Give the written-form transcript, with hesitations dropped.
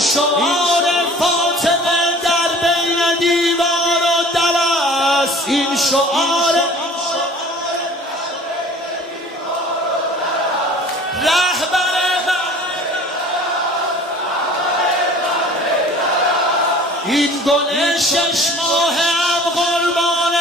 شعار فاطمه در بین دیوار و در است. این شعار رهبر این گل 6 ماه هم قربان